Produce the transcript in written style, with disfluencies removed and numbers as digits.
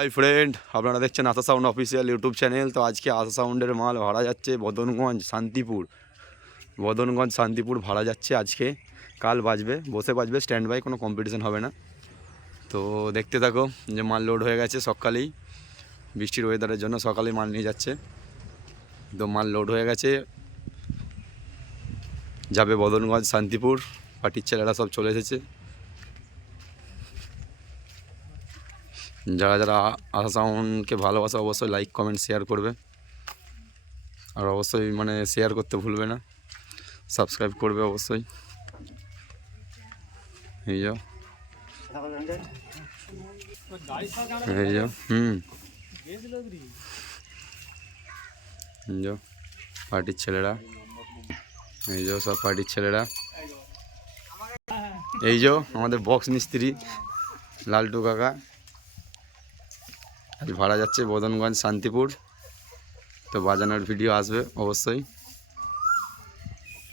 Hi friend, আপনারা দেখছেন আশা sound official YouTube channel. তো আজকে আশা সাউন্ডের মাল ভাড়া যাচ্ছে বদনগঞ্জ শান্তিপুর ভাড়া যাচ্ছে আজকে। কাল বাজবে, বসে বাজবে, স্ট্যান্ড বাই, কোনো কম্পিটিশন হবে না। তো দেখতে থাকো যে মাল লোড হয়ে গেছে সকালেই, বৃষ্টির ওয়েদারের জন্য সকালেই মাল নিয়ে যাচ্ছে। তো মাল লোড হয়ে গেছে, যাবে বদনগঞ্জ শান্তিপুর। পার্টির ছেলেরা সব চলে এসেছে। যারা যারা আশা সাউন্ডকে ভালোবাসে অবশ্যই লাইক কমেন্ট শেয়ার করবে, আর অবশ্যই শেয়ার করতে ভুলবে না, সাবস্ক্রাইব করবে অবশ্যই। এই যাও, এই যাও, এই যাও পার্টির ছেলেরা, এই যাও সব পার্টির ছেলেরা। এই যাও আমাদের বক্স মিস্ত্রি লালটু কাকা। ভাড়া যাচ্ছে বদনগঞ্জ শান্তিপুর। তো বাজানোর ভিডিও আসবে অবশ্যই।